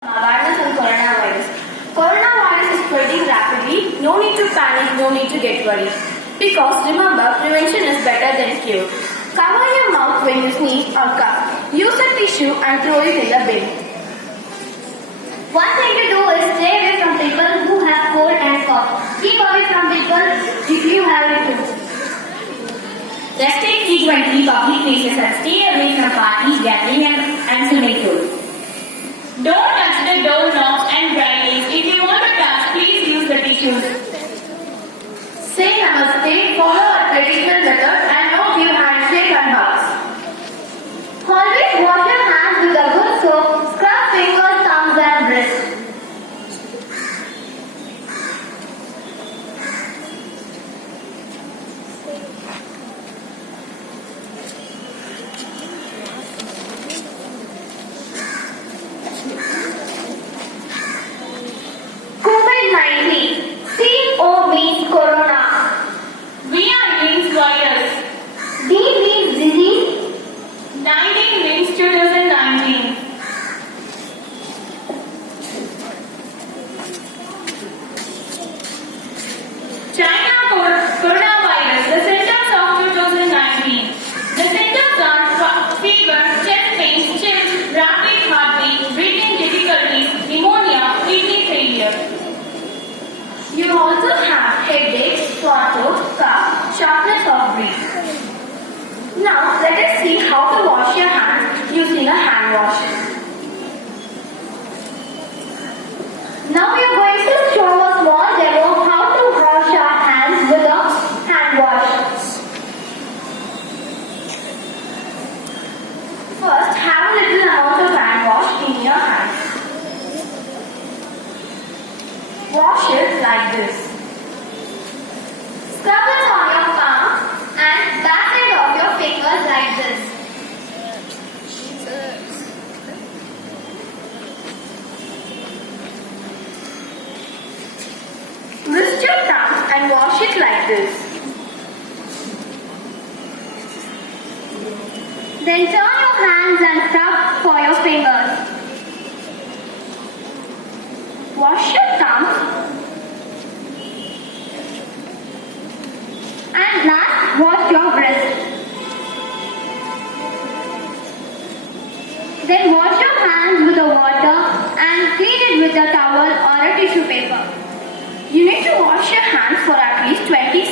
Awareness on coronavirus. Coronavirus is spreading rapidly. No need to panic, no need to get worried. Because remember, prevention is better than cure. Cover your mouth when you sneeze or cough. Use a tissue and throw it in the bin. One thing to do is stay away from people who have cold and cough. Keep away from people if you have it too. Restrict frequently public places and stay away from parties, gathering and swimming pools. Don't touch the doorknobs and grindings. If you want to touch, please use the tissues. Say namaste, follow a traditional method and no give handshake and hugs. Always wash your hands with a good soap. Scrub fingers, thumbs and wrists. COVID-19. CO means corona. VR means virus. D means disease. 19 means 2019. China coronavirus. The symptoms of 2019. The symptoms are fever, chest pain, chills, rapid heartbeat, breathing difficulties, pneumonia, kidney failure. You also have headache, sore throat, cough, shortness of breath. Now let us see how to wash your hands using a hand wash. Now we are going to show a small demo how to wash our hands with a hand wash. First, have a little amount of hand wash in your hands. Wash it like this. Scrub it on your palm and back side of your fingers like this. Twist your thumb and wash it like this. Then turn your hands and scrub for your fingers. Wash your thumb And last, wash